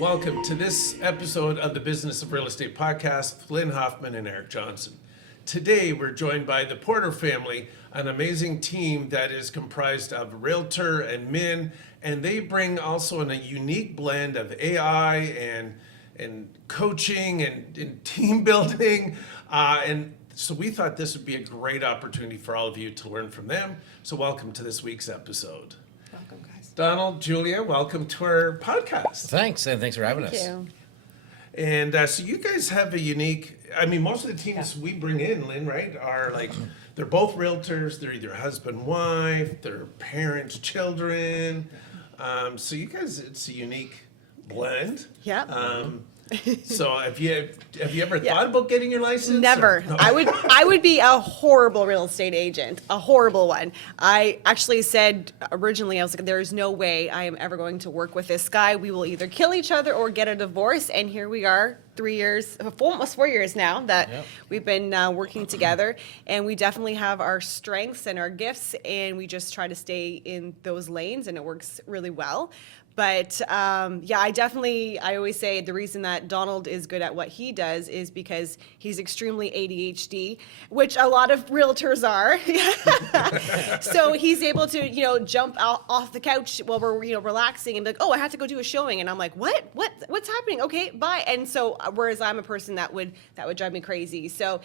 Welcome to this episode of the Business of Real Estate podcast with Lynn Hoffman and Eric Johnson. Today we're joined by the Porter family, an amazing team that is comprised of realtor and Min, and they bring also in a unique blend of AI and coaching and team building, and so we thought this would be a great opportunity for all of you to learn from them. So welcome to this week's episode. Welcome, guys. Donald, Julia, welcome to our podcast. Thanks, and thanks for having us. Thank you. And so you guys have a unique, I mean, most of the teams we bring in, Lynn, right, are like, they're both realtors, they're either husband, wife, they're parents, children. So you guys, it's a unique blend. Yeah. So have you ever thought about getting your license? Never. No. I would be a horrible real estate agent, a horrible one. I actually said originally, I was like, there's no way I am ever going to work with this guy. We will either kill each other or get a divorce. And here we are, 3 years, almost 4 years now that we've been working together. And we definitely have our strengths and our gifts, and we just try to stay in those lanes, and it works really well. But yeah, I always say the reason that Donald is good at what he does is because he's extremely ADHD, which a lot of realtors are. So he's able to, jump out off the couch while we're, relaxing and be like, oh, I have to go do a showing. And I'm like, what's happening? Okay, bye. And so, whereas I'm a person that would drive me crazy. So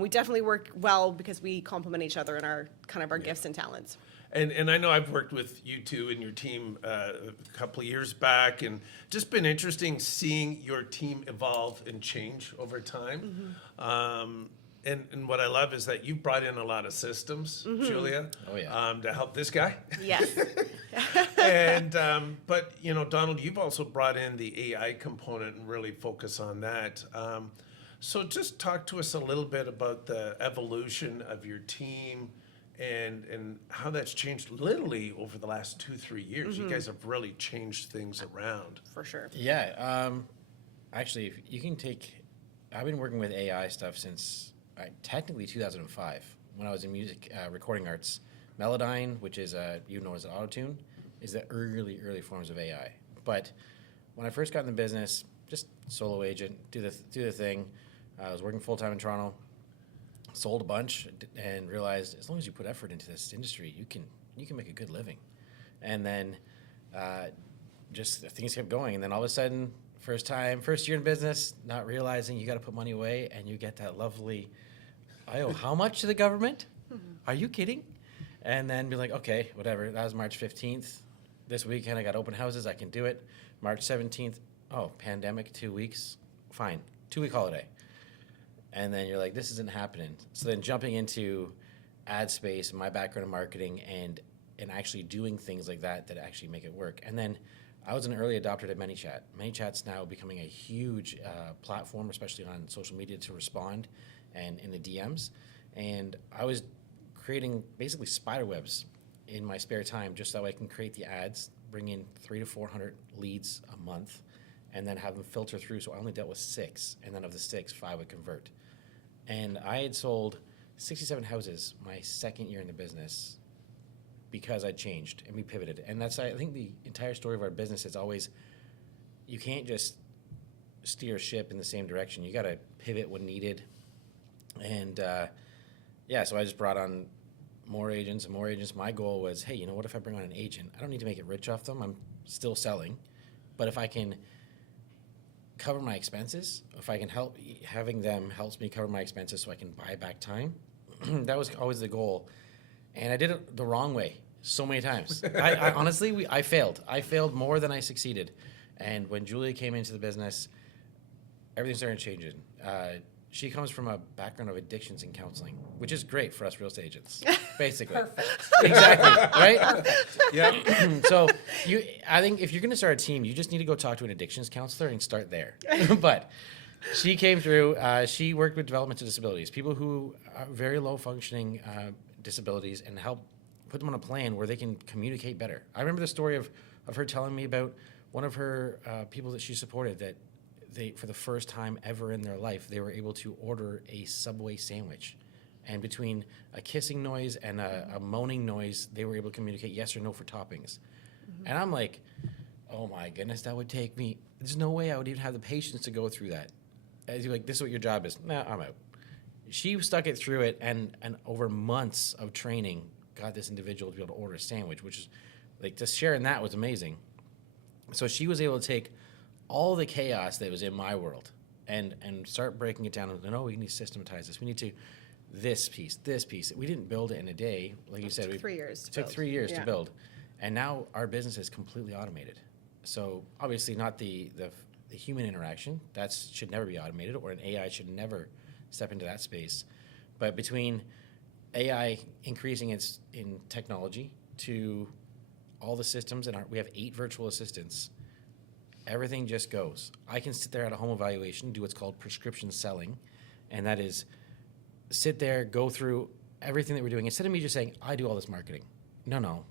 we definitely work well because we complement each other in our gifts and talents. And I know I've worked with you two and your team a couple of years back, and just been interesting seeing your team evolve and change over time. And what I love is that you've brought in a lot of systems, Julia, to help this guy. Yes. And but Donald, you've also brought in the AI component and really focus on that. So just talk to us a little bit about the evolution of your team. And how that's changed literally over the last 2-3 years. You guys have really changed things around. For sure. Yeah, actually, if you can take, I've been working with AI stuff since technically 2005 when I was in music recording arts. Melodyne, which is as Auto-Tune, is the early forms of AI. But when I first got in the business, just solo agent, do the thing. I was working full time in Toronto. Sold a bunch and realized as long as you put effort into this industry, you can make a good living. And then just things kept going. And then all of a sudden, first year in business, not realizing you got to put money away, and you get that lovely, I owe how much to the government? Are you kidding? And then be like, okay, whatever. That was March 15th. This weekend I got open houses. I can do it. March 17th. Oh, pandemic, 2 weeks. Fine. 2-week holiday. And then you're like, this isn't happening. So then jumping into ad space, my background in marketing, and actually doing things like that actually make it work. And then I was an early adopter to ManyChat. ManyChat's now becoming a huge platform, especially on social media, to respond and in the DMs. And I was creating basically spider webs in my spare time just so I can create the ads, bring in 300 to 400 leads a month, and then have them filter through. So I only dealt with 6, and then of the 6, 5 would convert. And I had sold 67 houses my second year in the business because I changed and we pivoted. And that's, I think, the entire story of our business is always, you can't just steer a ship in the same direction. You got to pivot when needed. And so I just brought on more agents and more agents. My goal was, hey, what if I bring on an agent? I don't need to make it rich off them. I'm still selling. But if I can cover my expenses, if I can having them helps me cover my expenses so I can buy back time. That was always the goal. And I did it the wrong way so many times. I honestly, I failed. I failed more than I succeeded. And when Julia came into the business, everything started changing. She comes from a background of addictions and counseling, which is great for us real estate agents, basically. Perfect. Exactly, right? Yeah. So I think if you're going to start a team, you just need to go talk to an addictions counselor and start there. But she came through. She worked with developmental disabilities, people who are very low functioning disabilities, and help put them on a plan where they can communicate better. I remember the story of her telling me about one of her people that she supported that for the first time ever in their life, they were able to order a Subway sandwich. And between a kissing noise and a moaning noise, they were able to communicate yes or no for toppings. And I'm like, oh my goodness, that would take me, there's no way I would even have the patience to go through that. As you're like, this is what your job is. Nah, I'm out. She stuck it through it, and over months of training, got this individual to be able to order a sandwich, which is, like, just sharing that was amazing. So she was able to take all the chaos that was in my world and start breaking it down. And no, we need to systematize this. We need to, this piece. We didn't build it in a day. Like you said, It took 3 years. It took 3 years Yeah. to build. And now our business is completely automated. So obviously not the human interaction. That should never be automated, or an AI should never step into that space. But between AI increasing its in technology to all the systems, and we have 8 virtual assistants, everything just goes. I can sit there at a home evaluation, do what's called prescription selling, and that is sit there, go through everything that we're doing. Instead of me just saying, I do all this marketing. No.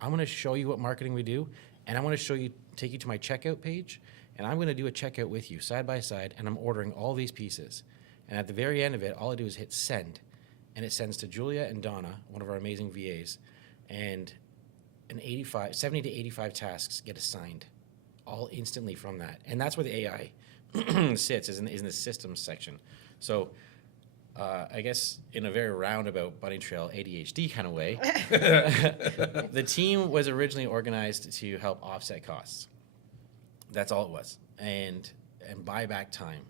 I'm going to show you what marketing we do, and I'm going to take you to my checkout page, and I'm going to do a checkout with you side by side, and I'm ordering all these pieces. And at the very end of it, all I do is hit send, and it sends to Julia and Donna, one of our amazing VAs, and 70 to 85 tasks get assigned all instantly from that. And that's where the AI sits, is in the systems section. So I guess in a very roundabout bunny trail ADHD kind of way, the team was originally organized to help offset costs. That's all it was. And buy back time,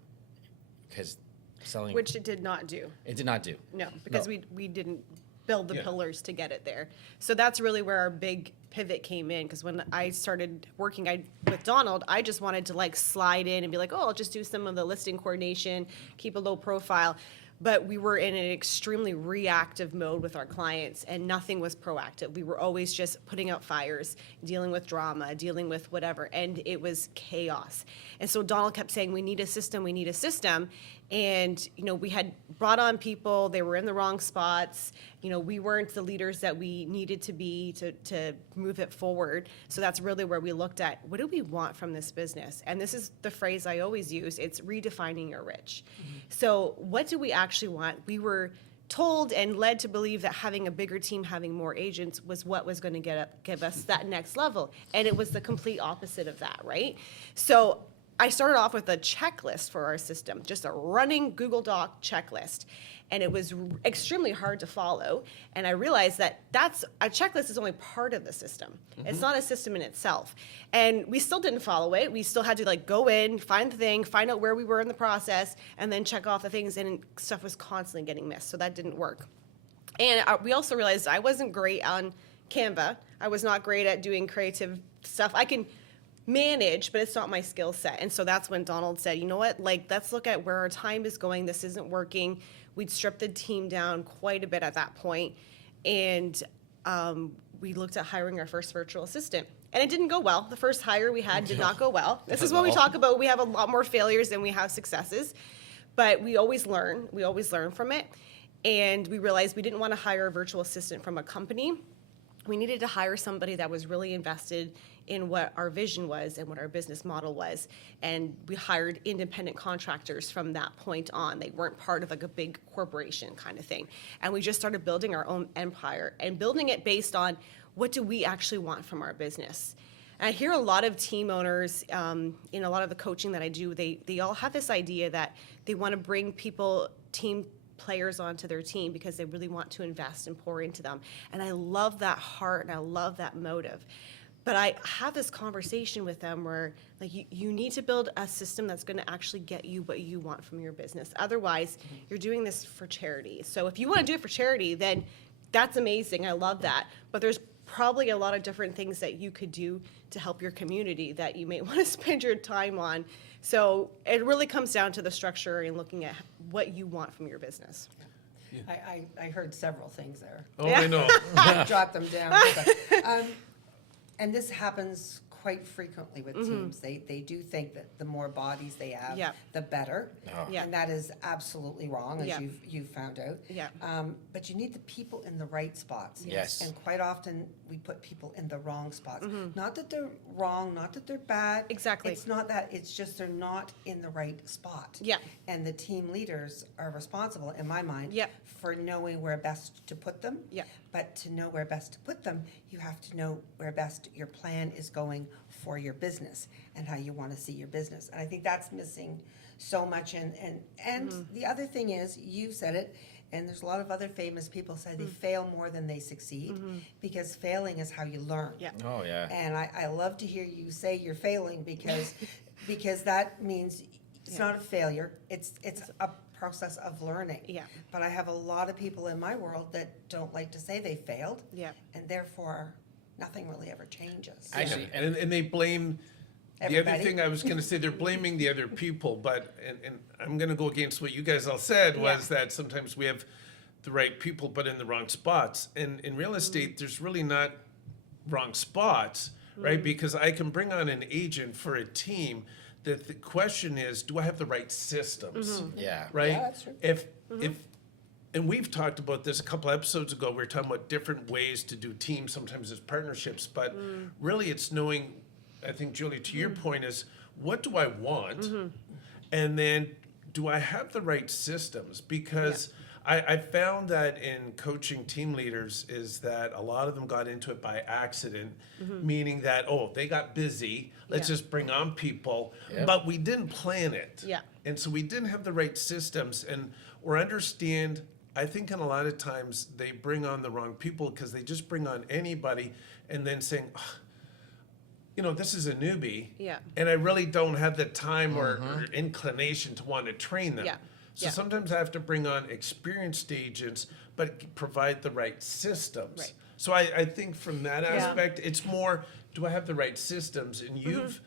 because selling... Which it did not do. It did not do. No, because No. we didn't build the pillars to get it there. So that's really where our big pivot came in, because when I started working with Donald, I just wanted to like slide in and be like, oh, I'll just do some of the listing coordination, keep a low profile. But we were in an extremely reactive mode with our clients, and nothing was proactive. We were always just putting out fires, dealing with drama, dealing with whatever, and it was chaos. And so Donald kept saying, we need a system, we need a system. And, we had brought on people, they were in the wrong spots. We weren't the leaders that we needed to be to move it forward. So that's really where we looked at, what do we want from this business? And this is the phrase I always use, it's redefining your rich. Mm-hmm. So what do we actually want? We were told and led to believe that having a bigger team, having more agents was what was going to give us that next level. And it was the complete opposite of that, right? So I started off with a checklist for our system, just a running Google Doc checklist. And it was extremely hard to follow. And I realized that a checklist is only part of the system. Mm-hmm. It's not a system in itself. And we still didn't follow it. We still had to go in, find the thing, find out where we were in the process, and then check off the things, and stuff was constantly getting missed. So that didn't work. And we also realized I wasn't great on Canva. I was not great at doing creative stuff. I can manage, but it's not my skill set. And so that's when Donald said, you know what, let's look at where our time is going. This isn't working. We'd stripped the team down quite a bit at that point. And we looked at hiring our first virtual assistant. And it didn't go well. The first hire we had did not go well. This is what we talk about. We have a lot more failures than we have successes. But we always learn. We always learn from it. And we realized we didn't want to hire a virtual assistant from a company. We needed to hire somebody that was really invested in what our vision was and what our business model was. And we hired independent contractors from that point on. They weren't part of a big corporation kind of thing. And we just started building our own empire and building it based on what do we actually want from our business. And I hear a lot of team owners in a lot of the coaching that I do, they all have this idea that they want to bring team players onto their team because they really want to invest and pour into them. And I love that heart and I love that motive. But I have this conversation with them where you need to build a system that's going to actually get you what you want from your business. Otherwise, you're doing this for charity. So if you want to do it for charity, then that's amazing. I love that. But there's probably a lot of different things that you could do to help your community that you may want to spend your time on. So it really comes down to the structure and looking at what you want from your business. I heard several things there. Oh, I know. Jot them down. And this happens quite frequently with teams. They do think that the more bodies they have, Yeah. the better. Oh. Yeah. And that is absolutely wrong, as Yeah. you've found out. Yeah. But you need the people in the right spots. Yes. And quite often, we put people in the wrong spots. Not that they're wrong, not that they're bad. Exactly. It's not that, it's just they're not in the right spot. Yeah. And the team leaders are responsible, in my mind, Yeah. for knowing where best to put them. Yeah. But to know where best to put them, you have to know where best your plan is going for your business and how you want to see your business. And I think that's missing so much. And the other thing is, you said it, and there's a lot of other famous people say they fail more than they succeed, because failing is how you learn. Yeah. Oh, yeah. And I love to hear you say you're failing, because that means it's not a failure. It's a process of learning. Yeah. But I have a lot of people in my world that don't like to say they failed. Yeah. And therefore, nothing really ever changes. Actually, And they blame, the other Everybody. thing I was gonna say, they're blaming the other people, but, and I'm gonna go against what you guys all said, was that sometimes we have the right people, but in the wrong spots. And in real estate, there's really not wrong spots, right? Because I can bring on an agent for a team, that the question is, do I have the right systems? Yeah. Right? Yeah, that's true. If, and we've talked about this a couple episodes ago, we were talking about different ways to do teams, sometimes it's partnerships, but really it's knowing, I think, Julie, to your point is, what do I want? And then, do I have the right systems? Because I found that in coaching team leaders is that a lot of them got into it by accident, meaning that, oh, they got busy, let's Yeah. just bring on people, Yep. but we didn't plan it. Yeah. And so we didn't have the right systems, or understand, I think in a lot of times they bring on the wrong people because they just bring on anybody and then saying, "Ugh, you know, this is a newbie. Yeah. And I really don't have the time or inclination to want to train them. Yeah. So Yeah. sometimes I have to bring on experienced agents, but provide the right systems. Right. So I think from that aspect, it's more, do I have the right systems? And you've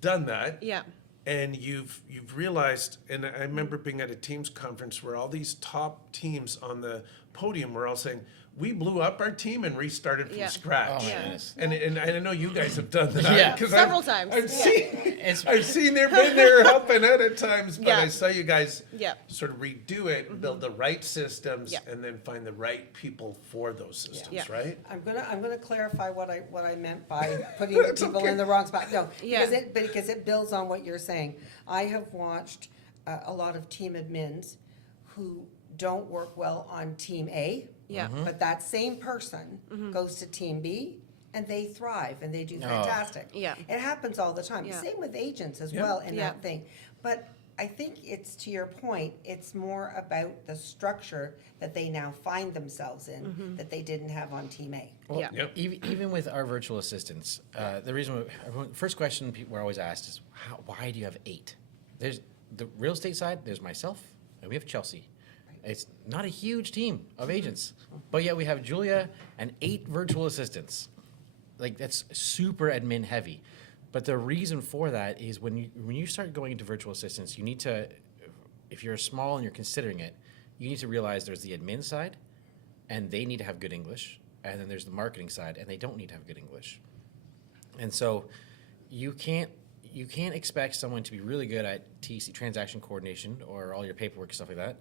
done that. Yeah. And you've realized, and I remember being at a teams conference where all these top teams on the podium were all saying, we blew up our team and restarted from Yeah. scratch. Oh, my Yeah. goodness. And I know you guys have done that. Yeah. 'cause Several times. I've Yeah. seen, I've seen there, been there, helping out at times, but Yeah. I saw you guys Yeah. sort of redo it, build the right systems, Yeah. and then find the right people for those systems, Yeah. right? I'm gonna clarify what I meant by putting That's people okay. in the wrong spot. No, Yeah. because it builds on what you're saying. I have watched a lot of team admins who don't work well on team A. Yeah. But that same person goes to team B and they thrive and they do fantastic. Yeah. It happens all the time. Yeah. Same with agents as Yeah. well in Yeah. that thing. But I think it's, to your point, it's more about the structure that they now find themselves in that they didn't have on team A. Well, Yeah. Yep. even with our virtual assistants, the reason first question we're always asked is, why do you have 8? There's the real estate side. There's myself, and we have Chelsea. It's not a huge team of agents, but yet we have Julia and 8 virtual assistants. Like, that's super admin heavy. But the reason for that is when you start going into virtual assistants, you need to, if you're small and you're considering it, you need to realize there's the admin side, and they need to have good English, and then there's the marketing side, and they don't need to have good English. And so you can't expect someone to be really good at TC, transaction coordination, or all your paperwork and stuff like that,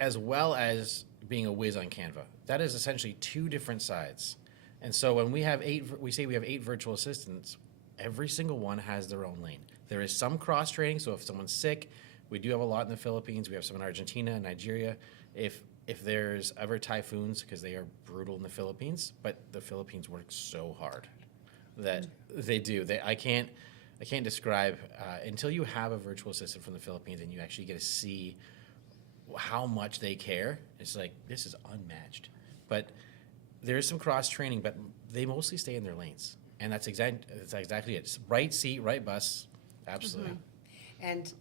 as well as being a whiz on Canva. That is essentially 2 different sides. And so when we have 8, we say we have 8 virtual assistants, every single one has their own lane. There is some cross training, so if someone's sick, we do have a lot in the Philippines. We have some in Argentina and Nigeria. If there's ever typhoons, because they are brutal in the Philippines, but the Philippines work so hard that they do. I can't describe until you have a virtual assistant from the Philippines and you actually get to see how much they care. It's like, this is unmatched. But there is some cross training, but they mostly stay in their lanes, and that's exactly it. It's right seat, right bus, absolutely. And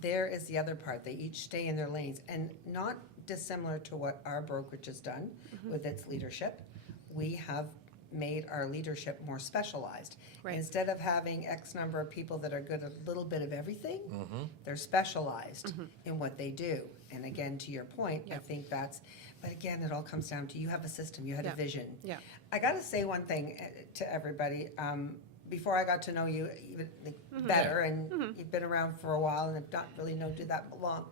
there is the other part. They each stay in their lanes, and not dissimilar to what our brokerage has done with its leadership. We have made our leadership more specialized. Right. Instead of having X number of people that are good at a little bit of everything, they're specialized in what they do. And again, to your point, I Yeah. think that's, but again, it all comes down to, you have a system, you had a Yeah. vision. Yeah. I gotta say one thing to everybody. Before I got to know you even better, and you've been around for a while and have not really known you that long,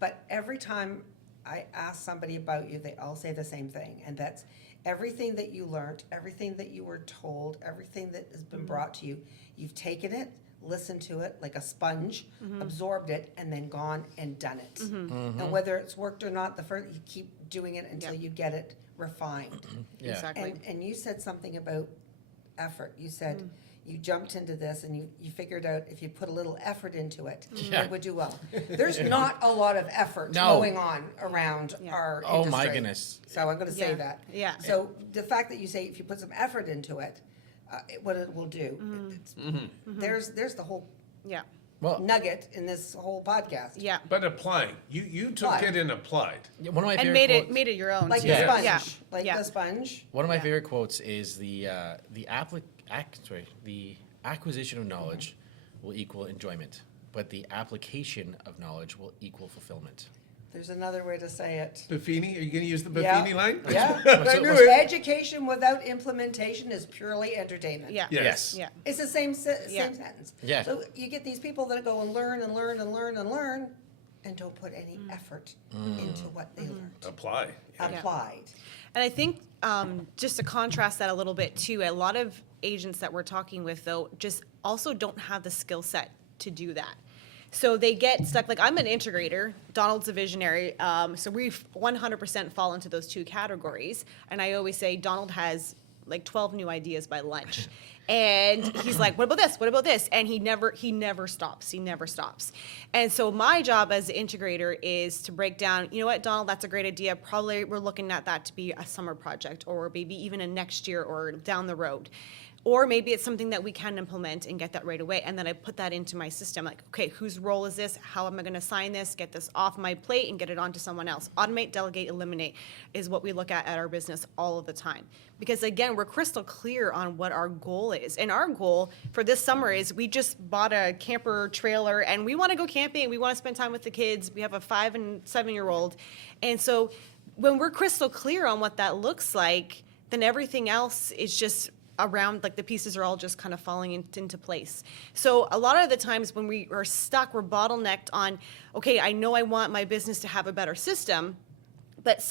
but every time I ask somebody about you, they all say the same thing, and that's everything that you learned, everything that you were told, everything that has been brought to you, you've taken it, listened to it like a sponge, absorbed it, and then gone and done it. And whether it's worked or not, you keep doing it until Yeah. you get it refined. Yeah. Exactly. And you said something about effort. You said you jumped into this and you figured out if you put a little effort into it, Yeah. it would do well. There's not a lot of effort No. going on around Yeah. our Oh, industry. my goodness. So I'm going to say Yeah. that. Yeah. So the fact that you say if you put some effort into it, what it will do, there's the whole Yeah, Well, nugget in this whole podcast. yeah. But applying, you took Apply. it and applied. one of my And favorite made quotes, it made it your own. Like too. the Yeah. sponge, Yeah. like Yeah. the sponge. one of my Yeah. favorite quotes is the acquisition of knowledge will equal enjoyment, but the application of knowledge will equal fulfillment. There's another way to say it. Buffini, are you going to use the Yeah. Buffini line? Yeah. What's it- Education without implementation is purely entertainment. Yeah. Yes. Yeah. It's the same Yeah. same sentence. Yeah. So you get these people that go and learn and learn and learn and learn and don't put any effort into what they learned. Apply. Applied. And I think just to contrast that a little bit too, a lot of agents that we're talking with though just also don't have the skill set to do that. So they get stuck, like I'm an integrator, Donald's a visionary, so we 100% fall into those two categories. And I always say Donald has like 12 new ideas by lunch. And he's like, what about this? What about this? And he never stops. He never stops. And so my job as an integrator is to break down, you know what, Donald, that's a great idea. Probably we're looking at that to be a summer project or maybe even a next year or down the road. Or maybe it's something that we can implement and get that right away. And then I put that into my system. Like, okay, whose role is this? How am I going to assign this? Get this off my plate and get it onto someone else. Automate, delegate, eliminate is what we look at our business all of the time. Because again, we're crystal clear on what our goal is. And our goal for this summer is we just bought a camper trailer and we want to go camping. We want to spend time with the kids. We have a 5 and 7-year-old. And so when we're crystal clear on what that looks like, then everything else is just around, like the pieces are all just kind of falling into place. So a lot of the times when we are stuck, we're bottlenecked on, okay, I know I want my business to have a better system, but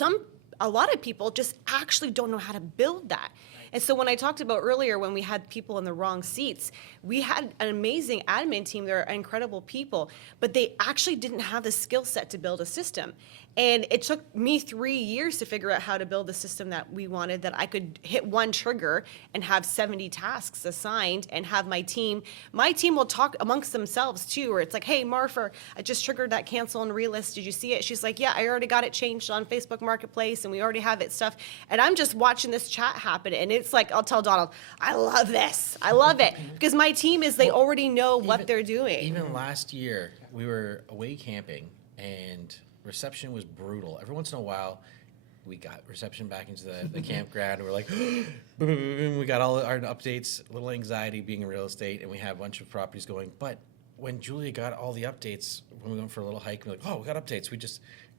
a lot of people just actually don't know how to build that. And so when I talked about earlier when we had people in the wrong seats, we had an amazing admin team. They're incredible people, but they actually didn't have the skill set to build a system. And it took me 3 years to figure out how to build the system that we wanted, that I could hit one trigger and have 70 tasks assigned and have my team will talk amongst themselves too, where it's like, hey, Marfa, I just triggered that cancel and relist. Did you see it? She's like, yeah, I already got it changed on Facebook Marketplace and we already have it stuff. And I'm just watching this chat happen. And it's like, I'll tell Donald, I love this. I love it. Because my team they already know what they're doing. Even last year, we were away camping and reception was brutal. Every once in a while, we got reception back into the campground. And we're like, boom, we got all our updates, a little anxiety being in real estate, and we have a bunch of properties going. But when Julia got all the updates, when we went for a little hike, we're like, oh, we got updates.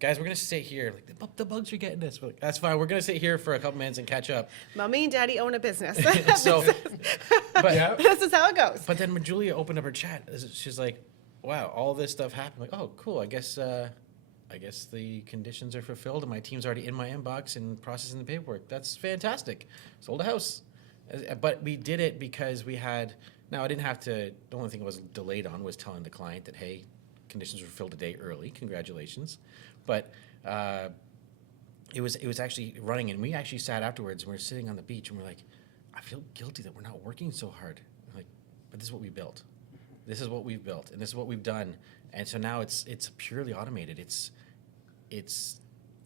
Guys, we're going to stay here. Like, the bugs are getting us. We're like, that's fine. We're going to sit here for a couple minutes and catch up. Mommy and Daddy own a business. So, but, Yeah. This is how it goes. but then when Julia opened up her chat, she's like, wow, all this stuff happened. Like, oh, cool. I guess the conditions are fulfilled and my team's already in my inbox and processing the paperwork. That's fantastic. Sold a house. But we did it because now I didn't have to, the only thing I was delayed on was telling the client that, hey, conditions were filled a day early. Congratulations. But it was actually running, and we actually sat afterwards and we were sitting on the beach and we're like, I feel guilty that we're not working so hard. I'm like, but this is what we built. This is what we've built and this is what we've done. And so now it's purely automated. It's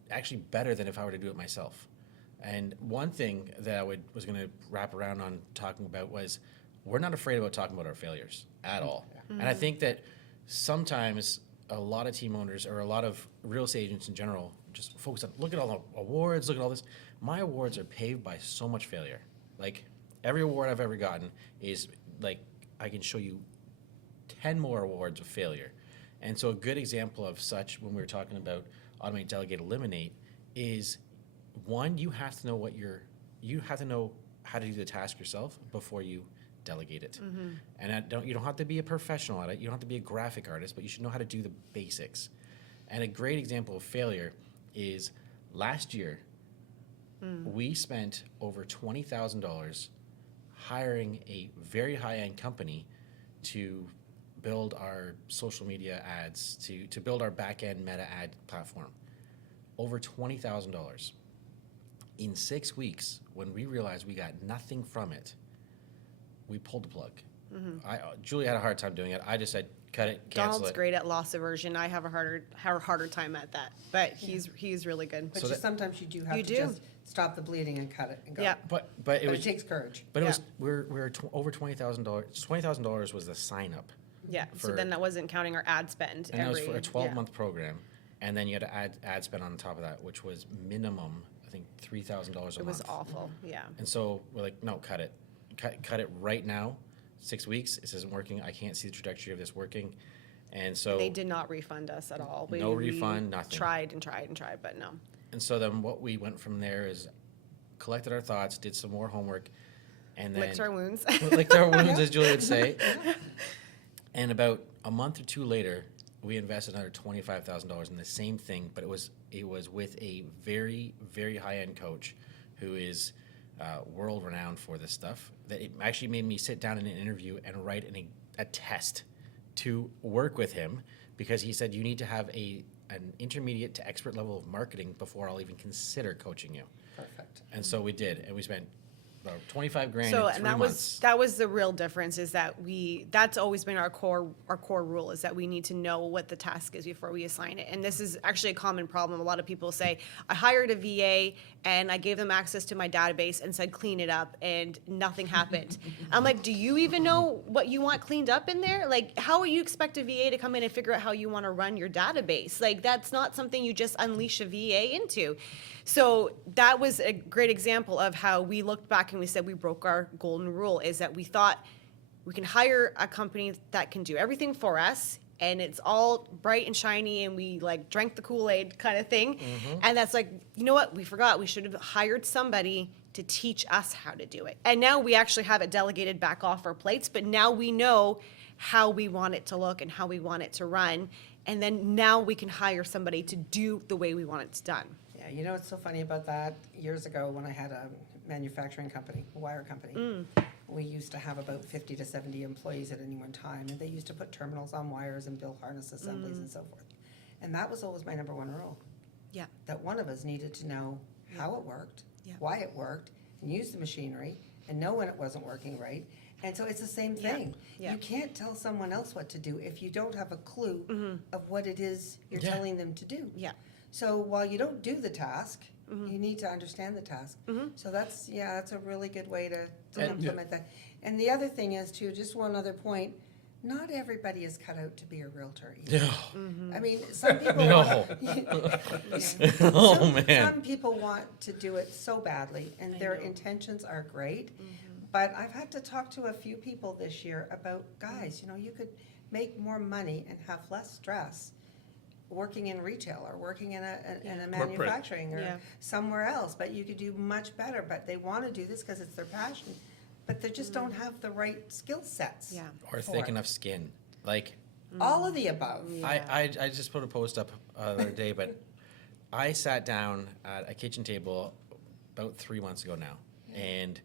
actually better than if I were to do it myself. And one thing that I was going to wrap around on talking about was we're not afraid about talking about our failures at all. Mm-hmm. And I think that sometimes a lot of team owners or a lot of real estate agents in general just focus on, look at all the awards, look at all this. My awards are paved by so much failure. Like every award I've ever gotten is like, I can show you 10 more awards of failure. And so a good example of such when we were talking about automate, delegate, eliminate is one, you have to know you have to know how to do the task yourself before you delegate it. Mm-hmm. And you don't have to be a professional at it. You don't have to be a graphic artist, but you should know how to do the basics. And a great example of failure is last year, we spent over $20,000 hiring a very high-end company to build our social media ads, to build our back-end meta ad platform. Over $20,000. In 6 weeks, when we realized we got nothing from it, we pulled the plug. Julie had a hard time doing it. I just said, cut it, cancel Donald's it. great at loss aversion. I have a harder time at that, but he's really good. But So that- sometimes you do have You to do. just stop the bleeding and cut it and go. Yeah. But it But was it takes courage. But it Yeah. was we're over $20,000. $20,000 was the sign up, Yeah, so for- then that wasn't counting our ad spend and that was every. for a 12-month program, and then you had to add ad spend on top of that, which was minimum I think $3,000 a It month. was awful, yeah. And so we're like, no, cut it, cut it right now. 6 weeks, this isn't working. I can't see the trajectory of this working, and so They did not refund us at all. No refund, nothing. Tried and tried and tried, but no. And so then what we went from there is collected our thoughts, did some more homework, and then Licked our wounds. licked our wounds, as Julia would say. And about a month or two later, we invested another $25,000 in the same thing, but it was with a very, very high-end coach who is world-renowned for this stuff. That it actually made me sit down in an interview and write a test to work with him, because he said you need to have an intermediate to expert level of marketing before I'll even consider coaching you. Perfect. And so we did, and we spent about 25 grand So, in 3 and months. that was the real difference, is that that's always been our core rule, is that we need to know what the task is before we assign it. And this is actually a common problem. A lot of people say, I hired a VA and I gave them access to my database and said, clean it up, and nothing happened. I'm like, do you even know what you want cleaned up in there? Like, how would you expect a VA to come in and figure out how you want to run your database? Like, that's not something you just unleash a VA into. So that was a great example of how we looked back and we said we broke our golden rule, is that we thought we can hire a company that can do everything for us, and it's all bright and shiny, and we like drank the Kool-Aid kind of thing. And that's like, you know what, we forgot, we should have hired somebody to teach us how to do it. And now we actually have it delegated back off our plates, but now we know how we want it to look and how we want it to run. And then now we can hire somebody to do the way we want it done. Yeah, you know what's so funny about that? Years ago, when I had a manufacturing company, a wire company, we used to have about 50 to 70 employees at any one time, and they used to put terminals on wires and build harness assemblies and so forth. And that was always my number one rule, Yeah. that one of us needed to know how it worked, Yeah. why it worked, and use the machinery, and know when it wasn't working right. And so it's the same Yeah. thing. Yeah. You can't tell someone else what to do if you don't have a clue of what it is you're Yeah. telling them to do. Yeah. So while you don't do the task, you need to understand the task. So that's a really good way to And- implement that. And the other thing is too, just one other point, not everybody is cut out to be a realtor either. No. I mean, some people No. Oh, some, man. some people want to do it so badly, and their intentions are great. But I've had to talk to a few people this year about, guys, you could make more money and have less stress working in retail or working in a manufacturing or Yeah. somewhere else. But you could do much better. But they want to do this because it's their passion. But they just don't have the right skill sets. Yeah. Or for thick it. enough skin. Like, All of the above. I just put a post up the other day, but I sat down at a kitchen table about 3 months ago now, and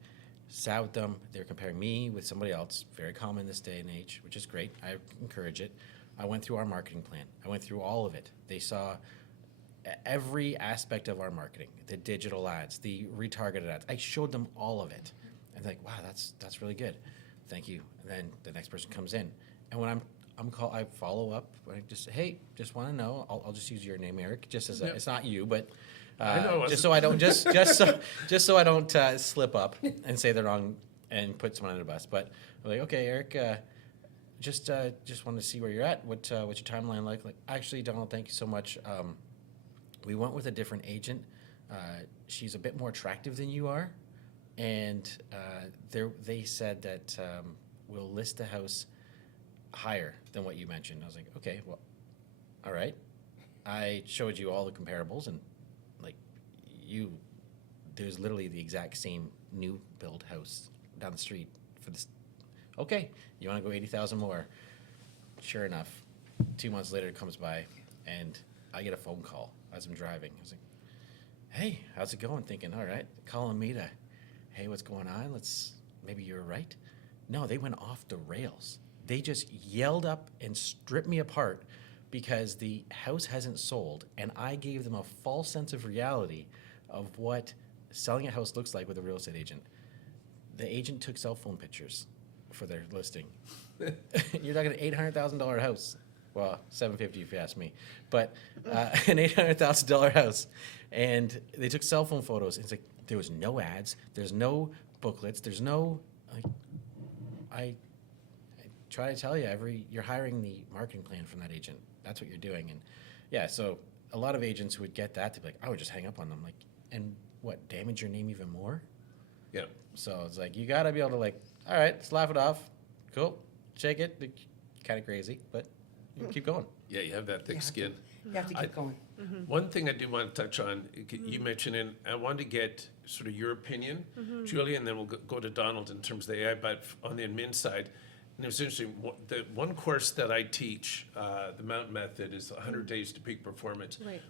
sat with them. They were comparing me with somebody else, very common this day and age, which is great. I encourage it. I went through our marketing plan. I went through all of it. They saw every aspect of our marketing, the digital ads, the retargeted ads. I showed them all of it. And they're like, wow, that's really good. Thank you. And then the next person comes in. And when I follow up, I just say, hey, just want to know, I'll just use your name, Eric, just as it's not you, but I know it just so I don't just so I don't slip up and say the wrong and put someone under the bus. But I'm like, okay, Eric, just wanted to see where you're at. What's your timeline like? Like, actually, Donald, thank you so much. We went with a different agent. She's a bit more attractive than you are, and they said that we'll list the house higher than what you mentioned. I was like, okay, well, all right. I showed you all the comparables, and like, there's literally the exact same new build house down the street for this. Okay, you want to go 80,000 more? Sure enough, 2 months later it comes by, and I get a phone call as I'm driving. I was like, hey, how's it going? Thinking, all right, calling me to, hey, what's going on? Maybe you're right. No, they went off the rails. They just yelled up and stripped me apart because the house hasn't sold, and I gave them a false sense of reality of what selling a house looks like with a real estate agent. The agent took cell phone pictures for their listing. You're talking an $800,000 house. Well, $750 if you ask me, but an $800,000 house, and they took cell phone photos. It's like there was no ads, there's no booklets, there's no. Like, I try to tell you you're hiring the marketing plan from that agent. That's what you're doing, and yeah. So a lot of agents would get that to be like, I would just hang up on them, like, and what, damage your name even more? Yeah. So it's like you gotta be able to like, all right, let's laugh it off, cool, shake it, kind of crazy, but. Keep going. Yeah, you have that thick skin. You have to keep going. One thing I do want to touch on, you mentioned, and I wanted to get sort of your opinion, Julie, and then we'll go to Donald in terms of the AI, but on the admin side, and it was interesting, the one course that I teach, the Mountain Method, is 100 Days to Peak Performance. Right.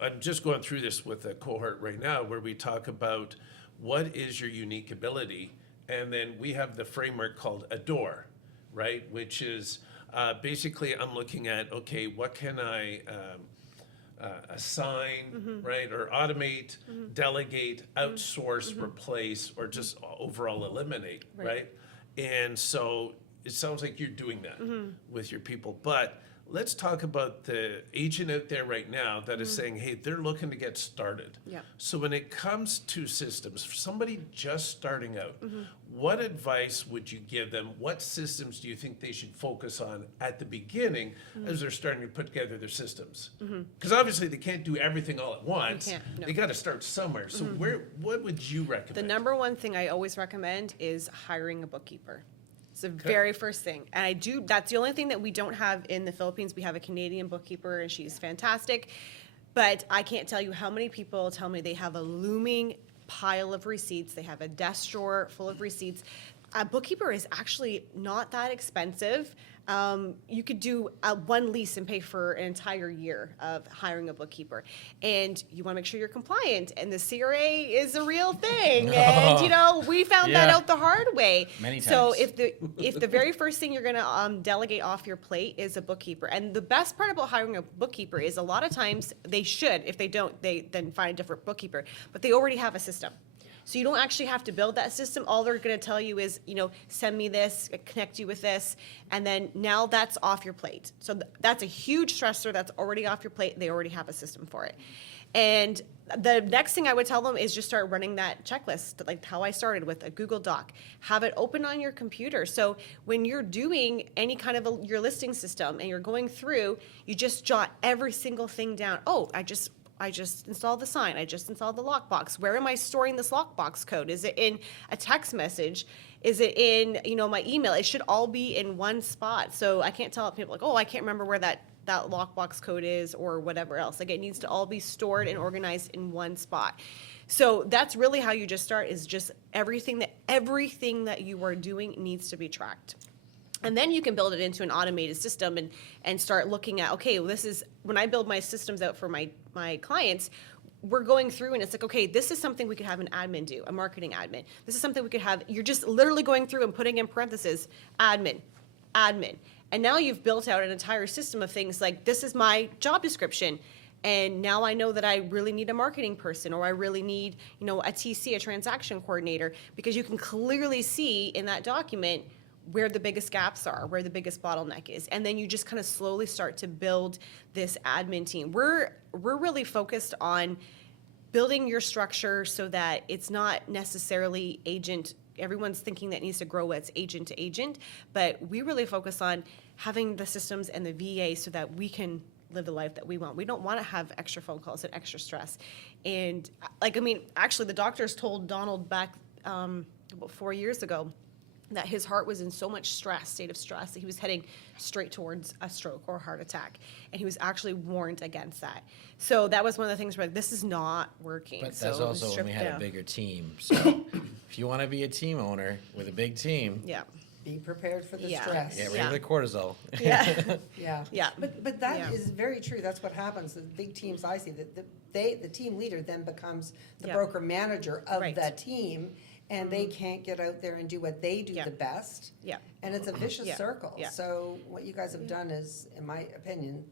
I'm just going through this with a cohort right now where we talk about what is your unique ability, and then we have the framework called ADORE, right, which is basically I'm looking at, okay, what can I assign, right, or automate, delegate, outsource, replace, or just overall eliminate, right? And so it sounds like you're doing that with your people, but let's talk about the agent out there right now that is saying, hey, they're looking to get started. Yeah. So when it comes to systems, for somebody just starting out, what advice would you give them? What systems do you think they should focus on at the beginning as they're starting to put together their systems? Because obviously they can't do everything all at once. can't, no. They got to start somewhere. So what would you recommend? The number one thing I always recommend is hiring a bookkeeper. It's the very first thing. And that's the only thing that we don't have in the Philippines. We have a Canadian bookkeeper and she's fantastic. But I can't tell you how many people tell me they have a looming pile of receipts. They have a desk drawer full of receipts. A bookkeeper is actually not that expensive. You could do one lease and pay for an entire year of hiring a bookkeeper. And you want to make sure you're compliant. And the CRA is a real thing. And, we found that Yeah. out the hard way. Many So times. if the very first thing you're going to delegate off your plate is a bookkeeper. And the best part about hiring a bookkeeper is a lot of times they should. If they don't, they then find a different bookkeeper. But they already have a system. So you don't actually have to build that system. All they're going to tell you is, send me this, connect you with this, and then now that's off your plate. So that's a huge stressor that's already off your plate. They already have a system for it. And the next thing I would tell them is just start running that checklist, like how I started with a Google Doc. Have it open on your computer. So when you're doing any kind of your listing system and you're going through, you just jot every single thing down. Oh, I just installed the sign. I just installed the lockbox. Where am I storing this lockbox code? Is it in a text message? Is it in, my email? It should all be in one spot. So I can't tell people like, oh, I can't remember where that lockbox code is or whatever else. Like it needs to all be stored and organized in one spot. So that's really how you just start, is just everything that you are doing needs to be tracked. And then you can build it into an automated system and start looking at, okay, well, this is, when I build my systems out for my clients, we're going through and it's like, okay, this is something we could have an admin do, a marketing admin. This is something we could have, you're just literally going through and putting in parentheses, admin. And now you've built out an entire system of things like, this is my job description. And now I know that I really need a marketing person, or I really need, a TC, a transaction coordinator, because you can clearly see in that document where the biggest gaps are, where the biggest bottleneck is. And then you just kind of slowly start to build this admin team. We're really focused on building your structure so that it's not necessarily agent. Everyone's thinking that needs to grow as agent to agent, but we really focus on having the systems and the VA so that we can live the life that we want. We don't want to have extra phone calls and extra stress. And actually the doctors told Donald back about 4 years ago that his heart was in so much state of stress, that he was heading straight towards a stroke or a heart attack. And he was actually warned against that. So that was one of the things where this is not working. But So that's it was also when we stripped had down. a bigger team. So if you want to be a team owner with a big team, Yeah. Be prepared for the Yeah. stress. get rid of the cortisol. Yeah. Yeah. Yeah. But that is Yeah. very true. That's what happens. The big teams I see, the team leader then becomes the Yeah. broker manager of Right. the team, and they can't get out there and do what they do Yeah. the best. Yeah. And it's a vicious Yeah. circle. Yeah. So what you guys have done is, in my opinion,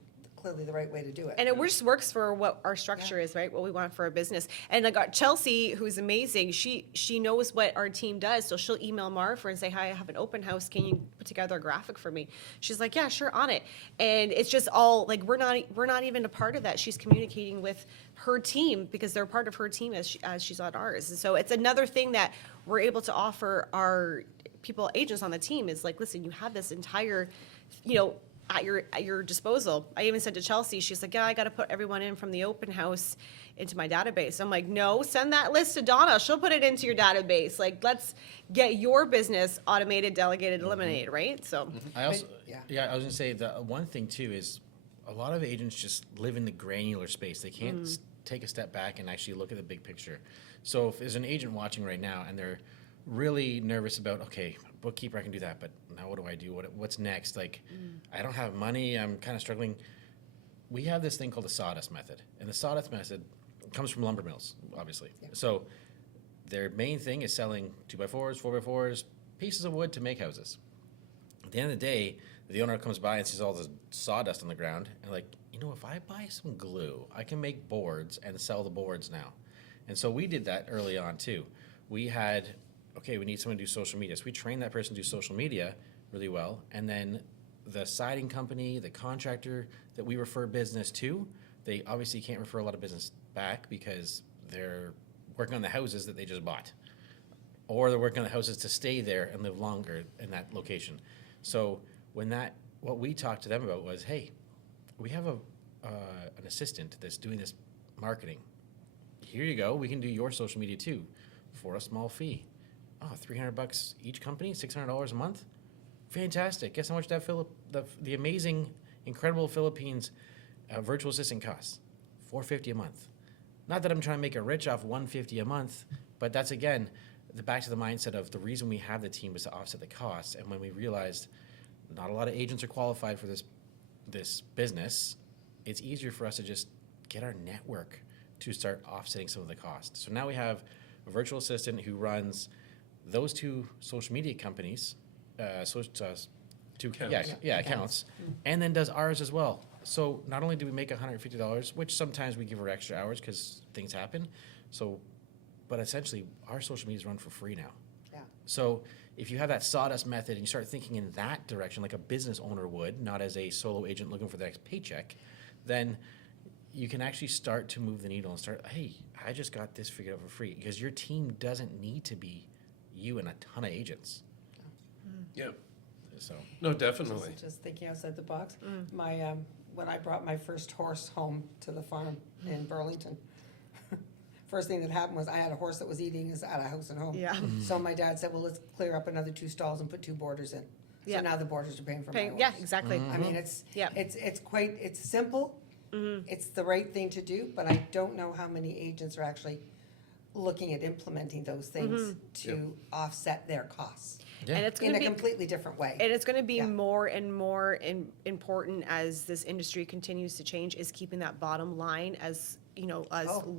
clearly the right way to do it. And it just works for what our structure is, right? What we want for our business. And I got Chelsea, who's amazing. She knows what our team does, so she'll email Marfa and say, "Hi, I have an open house. Can you put together a graphic for me?" She's like, "Yeah, sure, on it." And it's just all like we're not even a part of that. She's communicating with her team because they're part of her team as she's on ours. And so it's another thing that we're able to offer our agents on the team is like, listen, you have this entire, at your disposal. I even said to Chelsea, she's like, "Yeah, I got to put everyone in from the open house into my database." I'm like, "No, send that list to Donna. She'll put it into your database. Like, let's get your business automated, delegated, eliminated, right?" So, I also, yeah. I was gonna say the one thing too is a lot of agents just live in the granular space. They can't take a step back and actually look at the big picture. So if there's an agent watching right now and they're really nervous about, okay, bookkeeper, I can do that, but now what do I do? What's next? Like, I don't have money. I'm kind of struggling. We have this thing called the Sawdust Method, and the Sawdust Method comes from lumber mills, obviously. Yeah. So their main thing is selling 2x4s, 4x4s, pieces of wood to make houses. At the end of the day, the owner comes by and sees all this sawdust on the ground, and like, if I buy some glue, I can make boards and sell the boards now. And so we did that early on too. We had, okay, we need someone to do social media. So we trained that person to do social media really well. And then the siding company, the contractor that we refer business to, they obviously can't refer a lot of business back because they're working on the houses that they just bought. Or they're working on the houses to stay there and live longer in that location. So what we talked to them about was, hey, we have an assistant that's doing this marketing. Here you go. We can do your social media too for a small fee. Oh, $300 each company, $600 a month. Fantastic. Guess how much that the amazing, incredible Philippines virtual assistant costs? $450 a month. Not that I'm trying to make it rich off $150 a month, but that's again back to the mindset of the reason we have the team was to offset the costs. And when we realized not a lot of agents are qualified for this business, it's easier for us to just get our network to start offsetting some of the costs. So now we have a virtual assistant who runs those two social media companies, accounts, and then does ours as well. So not only do we make $150, which sometimes we give her extra hours because things happen. But essentially our social media is run for free now. Yeah. So if you have that Sawdust Method and you start thinking in that direction, like a business owner would, not as a solo agent looking for the next paycheck, then you can actually start to move the needle and start, hey, I just got this figured out for free, because your team doesn't need to be you and a ton of agents. Yeah. So No, definitely. Just thinking outside the box. My when I brought my first horse home to the farm in Burlington, first thing that happened was I had a horse that was eating his at a house and home. Yeah. So my dad said, "Well, let's clear up another 2 stalls and put 2 boarders in." Yeah. So now the boarders are paying for my horse. yeah, exactly. I mean, it's simple. It's the right thing to do, but I don't know how many agents are actually looking at implementing those things to offset their costs Yeah. And it's in going a to be completely different way. And it's going to be Yeah. more and more important as this industry continues to change, is keeping that bottom line as low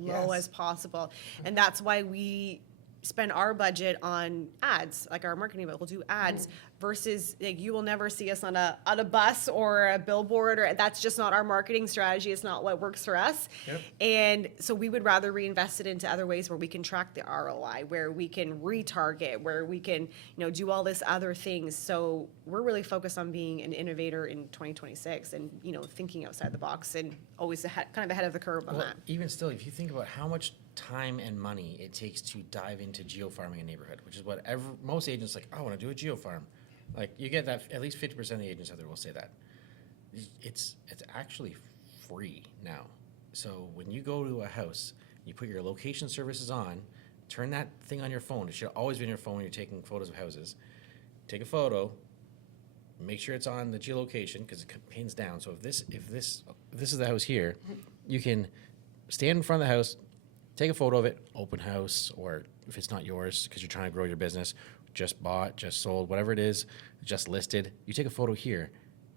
yes. as possible. And that's why we spend our budget on ads, like our marketing budget. We'll do ads versus like you will never see us on a bus or a billboard, or that's just not our marketing strategy. It's not what works for us. Yep. And so we would rather reinvest it into other ways where we can track the ROI, where we can retarget, where we can, do all this other things. So we're really focused on being an innovator in 2026 and, thinking outside the box and always kind of ahead of the curve on Well, that. even still, if you think about how much time and money it takes to dive into geofarming a neighborhood, which is what most agents like, I want to do a geofarm. Like, you get that, at least 50% of the agents out there will say that. It's actually free now. So when you go to a house, you put your location services on, turn that thing on your phone. It should always be on your phone when you're taking photos of houses. Take a photo, make sure it's on the geolocation because it pins down. So if this is the house here, you can stand in front of the house, take a photo of it, open house, or if it's not yours because you're trying to grow your business, just bought, just sold, whatever it is, just listed, you take a photo here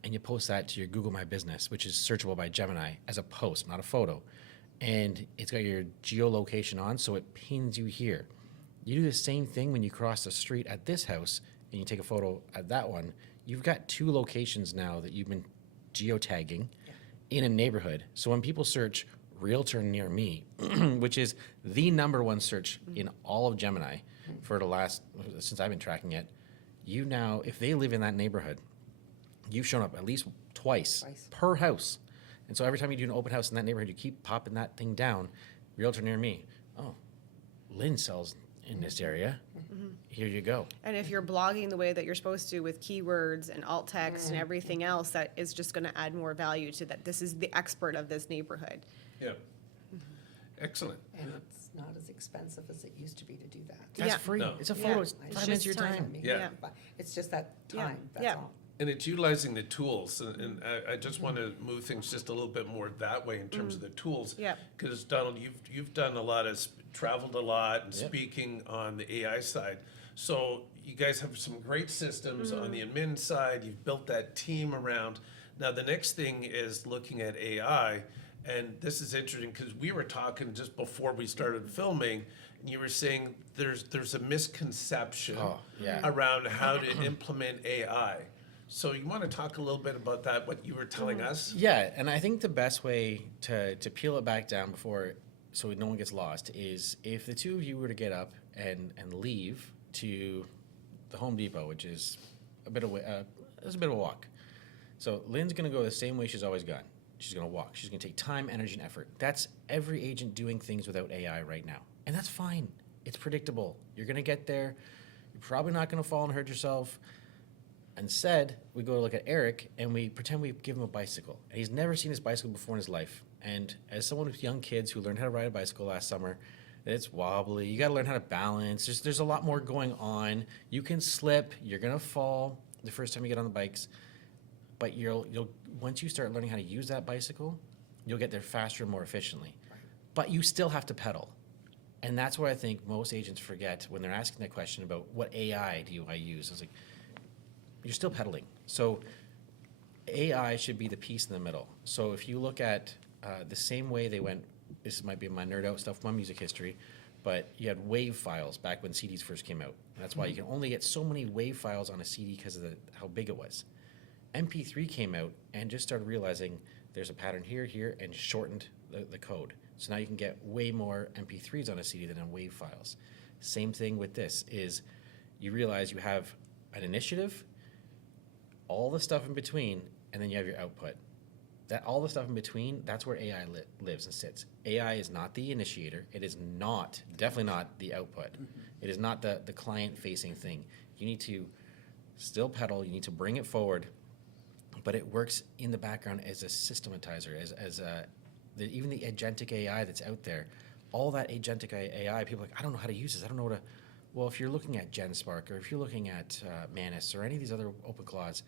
and you post that to your Google My Business, which is searchable by Gemini as a post, not a photo. And it's got your geolocation on, so it pins you here. You do the same thing when you cross the street at this house and you take a photo at that one. You've got 2 locations now that you've been geotagging, in a neighborhood. So when people search realtor near me, which is the #1 search in all of Gemini for the last, since I've been tracking it, you now, if they live in that neighborhood, you've shown up at least twice per house. And so every time you do an open house in that neighborhood, you keep popping that thing down, realtor near me. Oh, Lynn sells in this area. Here you go. And if you're blogging the way that you're supposed to with keywords and alt text and everything else, that is just going to add more value to that. This is the expert of this neighborhood. Yeah. Excellent. And it's not as expensive as it used to be to do that. That's Yeah. free. No. It's a Yeah. photo. It's It's 5 minutes of your just time. time. Yeah. But it's just that Yeah. time, that's Yeah. all. And it's utilizing the tools, and I just want to move things just a little bit more that way in terms of the tools. Yeah. Because Donald, you've done a lot of, traveled a lot and Yep. speaking on the AI side. So you guys have some great systems on the admin side, you've built that team around. Now, the next thing is looking at AI, and this is interesting because we were talking just before we started filming, and you were saying there's a misconception Oh, yeah. around how to implement AI. So you want to talk a little bit about that, what you were telling us? Yeah, and I think the best way to peel it back down before, so no one gets lost, is if the two of you were to get up and leave to the Home Depot, which is a bit of it's a bit of a walk. So Lynn's going to go the same way she's always gone. She's going to walk. She's going to take time, energy, and effort. That's every agent doing things without AI right now, and that's fine. It's predictable. You're going to get there. You're probably not going to fall and hurt yourself. Instead, we go to look at Eric and we pretend we give him a bicycle. And he's never seen his bicycle before in his life. And as someone with young kids who learned how to ride a bicycle last summer, it's wobbly. You got to learn how to balance. There's a lot more going on. You can slip. You're gonna fall the first time you get on the bikes. But you'll once you start learning how to use that bicycle, you'll get there faster and more efficiently. But you still have to pedal. And that's what I think most agents forget when they're asking that question about what AI do I use. It's like, you're still pedaling. So AI should be the piece in the middle. So if you look at the same way they went, this might be my nerd out stuff, my music history, but you had WAV files back when CDs first came out. And that's why you can only get so many WAV files on a CD because of how big it was. MP3 came out and just started realizing there's a pattern here, and shortened the code. So now you can get way more MP3s on a CD than on WAV files. Same thing with this is you realize you have an initiative, all the stuff in between, and then you have your output. That all the stuff in between, that's where AI lives and sits. AI is not the initiator. It is not, definitely not the output. It is not the client-facing thing. You need to still pedal. You need to bring it forward, but it works in the background as a systematizer, even the agentic AI that's out there. All that agentic AI, people are like, I don't know how to use this. I don't know what to. Well, if you're looking at GenSpark, or if you're looking at Manus, or any of these other open claws,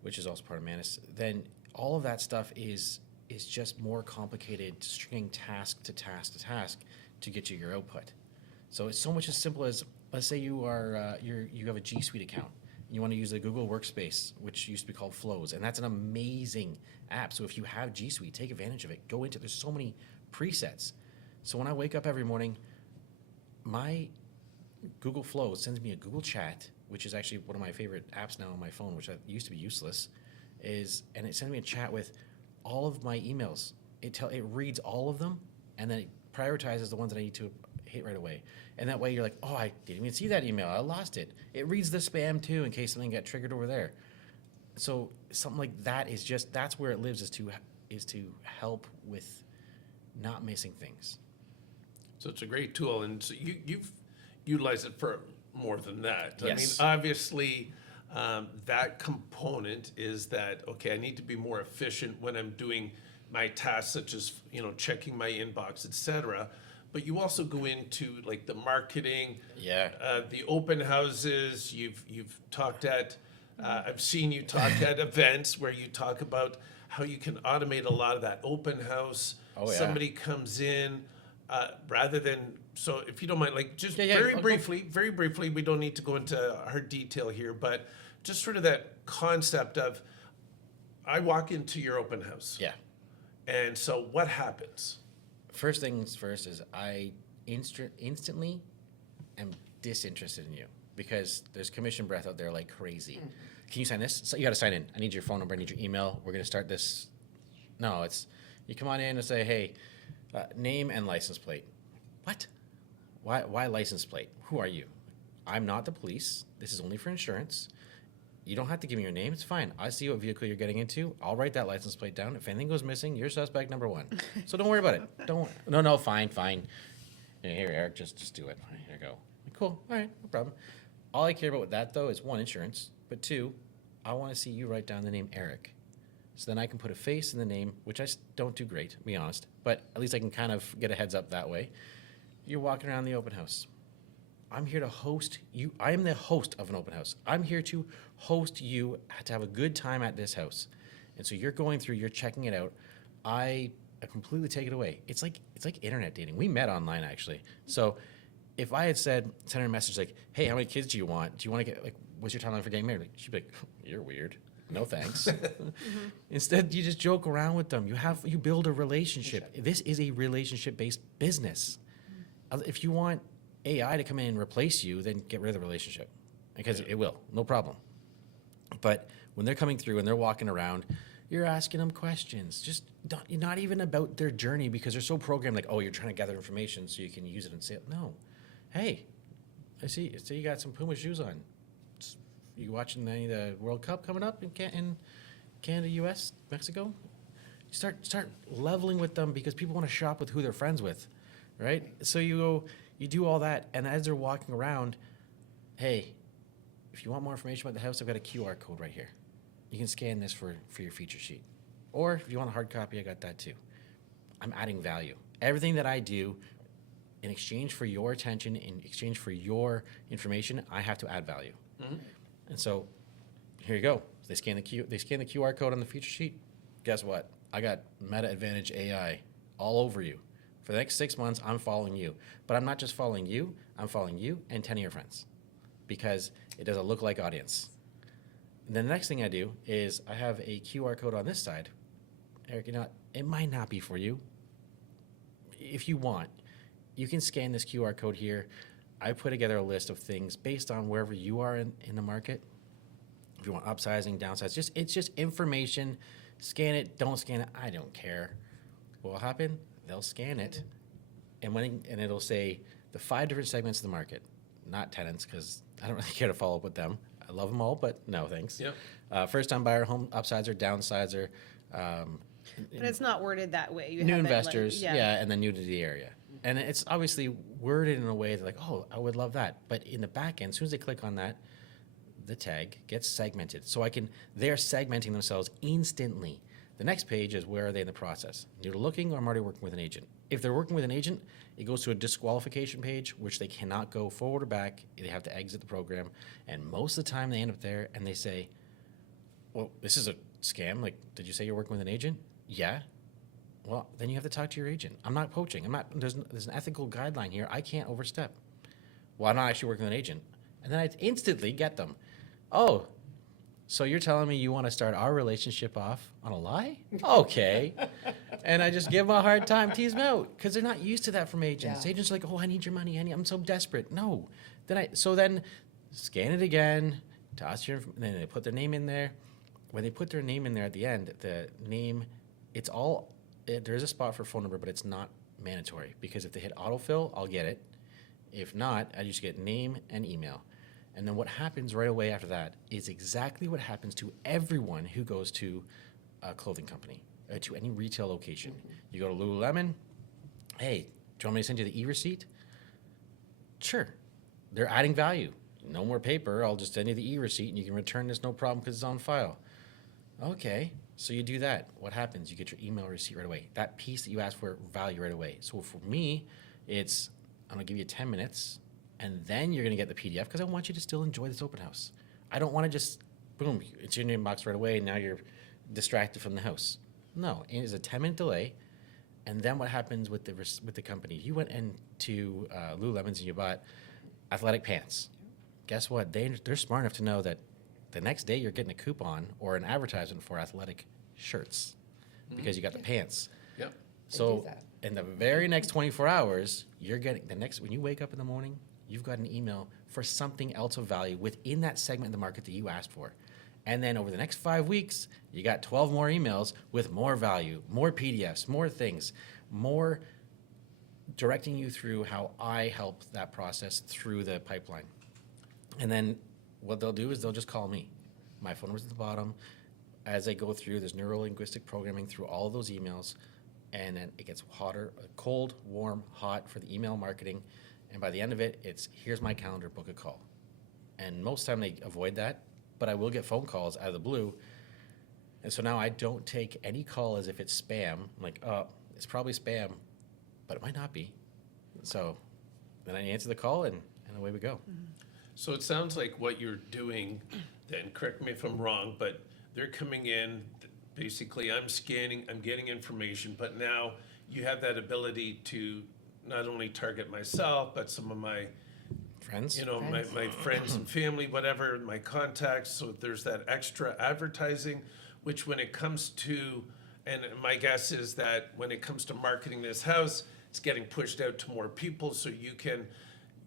which is also part of Manus, then all of that stuff is just more complicated, stringing task to task to task to get you your output. So it's so much as simple as, let's say you are you have a G Suite account. You want to use the Google Workspace, which used to be called Flows, and that's an amazing app. So if you have G Suite, take advantage of it. Go into it. There's so many presets. So when I wake up every morning, my Google Flows sends me a Google Chat, which is actually one of my favorite apps now on my phone, which used to be useless, and it sends me a chat with all of my emails. It reads all of them, and then it prioritizes the ones that I need to hit right away. And that way you're like, oh, I didn't even see that email. I lost it. It reads the spam too in case something got triggered over there. So something like that that's where it lives, is to help with not missing things. So it's a great tool, and so you've utilized it for more than that. Yes. I mean, obviously, that component is that, okay, I need to be more efficient when I'm doing my tasks, such as, checking my inbox, etc. But you also go into like the marketing, the open houses. You've talked at, I've seen you talk at events where you talk about how you can automate a lot of that open house. Oh, yeah. Somebody comes in, rather than, so if you don't mind, like just Yeah, very briefly, we don't need to go into hard detail here, but just sort of that concept of, I walk into your open house. Yeah. And so what happens? First things first is I instantly am disinterested in you because there's commission breath out there like crazy. Can you sign this? So you got to sign in. I need your phone number. I need your email. We're going to start this No, it's you come on in and say, hey, name and license plate. What? Why license plate? Who are you? I'm not the police. This is only for insurance. You don't have to give me your name. It's fine. I see what vehicle you're getting into. I'll write that license plate down. If anything goes missing, you're suspect number one. So don't worry about it. Don't. No. Fine. Here, Eric, just do it. Here you go. Cool. All right. No problem. All I care about with that though is one, insurance, but two, I want to see you write down the name Eric. So then I can put a face in the name, which don't do great, to be honest, but at least I can kind of get a heads up that way. You're walking around the open house. I'm here to host you. I am the host of an open house. I'm here to host you to have a good time at this house. And so you're going through, you're checking it out. I completely take it away. It's like internet dating. We met online actually. So if I had sent her a message like, hey, how many kids do you want? Do you want to get, like, what's your timeline for getting married? She'd be like, you're weird. No thanks. Instead, you just joke around with them. You build a relationship. This is a relationship-based business. If you want AI to come in and replace you, then get rid of the relationship because it will, no problem. But when they're coming through and they're walking around, you're asking them questions. Just not even about their journey because they're so programmed. Like, oh, you're trying to gather information so you can use it and say it. No, hey, I see you got some Puma shoes on. You watching the World Cup coming up in Canada, U.S., Mexico? You start leveling with them because people want to shop with who they're friends with, right? So you do all that, and as they're walking around, hey, if you want more information about the house, I've got a QR code right here. You can scan this for your feature sheet. Or if you want a hard copy, I got that too. I'm adding value. Everything that I do in exchange for your attention, in exchange for your information, I have to add value. Mm-hmm. And so here you go. They scan the QR code on the feature sheet. Guess what? I got Meta Advantage AI all over you. For the next 6 months, I'm following you. But I'm not just following you, I'm following you and 10 of your friends because it does a lookalike audience. And then the next thing I do is I have a QR code on this side. Eric, it might not be for you. If you want, you can scan this QR code here. I put together a list of things based on wherever you are in the market. If you want upsizing, downsizing, it's just information. Scan it, don't scan it, I don't care. What will happen? They'll scan it, and it'll say the 5 different segments of the market, not tenants, because I don't really care to follow up with them. I love them all, but no thanks. Yep. First-time buyer, home upsizer, downsizer. But it's not worded that way. You new have investors, it, like, and then new to the area. And it's obviously worded in a way that like, oh, I would love that. But in the back end, as soon as they click on that, the tag gets segmented. So they're segmenting themselves instantly. The next page is where are they in the process? New to looking, or I'm already working with an agent. If they're working with an agent, it goes to a disqualification page, which they cannot go forward or back. They have to exit the program. And most of the time they end up there and they say, well, this is a scam. Like, did you say you're working with an agent? Yeah. Well, then you have to talk to your agent. I'm not poaching. There's an ethical guideline here. I can't overstep. Well, I'm not actually working with an agent. And then I instantly get them. Oh, so you're telling me you want to start our relationship off on a lie? Okay. And I just give them a hard time, tease them out, because they're not used to that from agents. Yeah. Agents are like, oh, I need your money. I'm so desperate. No. Then scan it again, then they put their name in there. When they put their name in there at the end, the name, there's a spot for phone number, but it's not mandatory because if they hit autofill, I'll get it. If not, I just get name and email. And then what happens right away after that is exactly what happens to everyone who goes to a clothing company, to any retail location. Mm-hmm. You go to Lululemon, hey, do you want me to send you the e-receipt? Sure. They're adding value. No more paper, I'll just send you the e-receipt and you can return this no problem because it's on file. Okay, so you do that. What happens? You get your email receipt right away. That piece that you asked for, value right away. So for me, I'm gonna give you 10 minutes and then you're gonna get the PDF because I want you to still enjoy this open house. I don't wanna just, boom, it's in your inbox right away and now you're distracted from the house. No, it is a 10-minute delay. And then what happens with the company? You went into Lululemon's and you bought athletic pants. Guess what? They're smart enough to know that the next day you're getting a coupon or an advertisement for athletic shirts because you got the pants. Yep. So in the very next 24 hours, you're getting when you wake up in the morning, you've got an email for something else of value within that segment of the market that you asked for. And then over the next 5 weeks, you got 12 more emails with more value, more PDFs, more things, more directing you through how I help that process through the pipeline. And then what they'll do is they'll just call me. My phone number's at the bottom. As I go through, there's neuro-linguistic programming through all of those emails, and then it gets hotter, cold, warm, hot for the email marketing. And by the end of it, it's here's my calendar, book a call. And most time they avoid that, but I will get phone calls out of the blue. And so now I don't take any call as if it's spam. I'm like, oh, it's probably spam, but it might not be. So then I answer the call, and away we go. So it sounds like what you're doing, then, correct me if I'm wrong, but they're coming in, basically I'm scanning, I'm getting information, but now you have that ability to not only target myself, but some of my, Friends? you know, my friends and family, whatever, my contacts. So there's that extra advertising, which when it comes to, and my guess is that when it comes to marketing this house, it's getting pushed out to more people, so you can,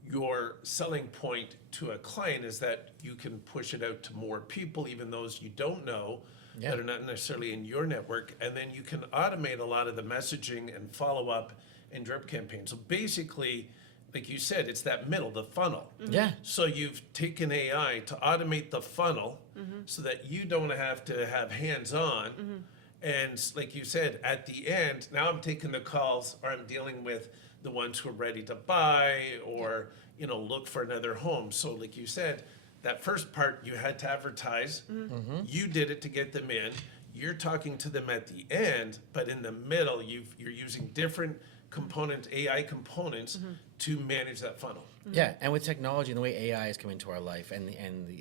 your selling point to a client is that you can push it out to more people, even those you don't know, Yeah. that are not necessarily in your network, and then you can automate a lot of the messaging and follow up and drip campaigns. So basically, like you said, it's that middle, the funnel. Yeah. So you've taken AI to automate the funnel so that you don't have to have hands-on. And like you said, at the end, now I'm taking the calls, or I'm dealing with the ones who are ready to buy or, you know, look for another home. So like you said, that first part you had to advertise. You did it to get them in. You're talking to them at the end, but in the middle, you're using different components, AI components, to manage that funnel. Yeah, and with technology and the way AI has come into our life, and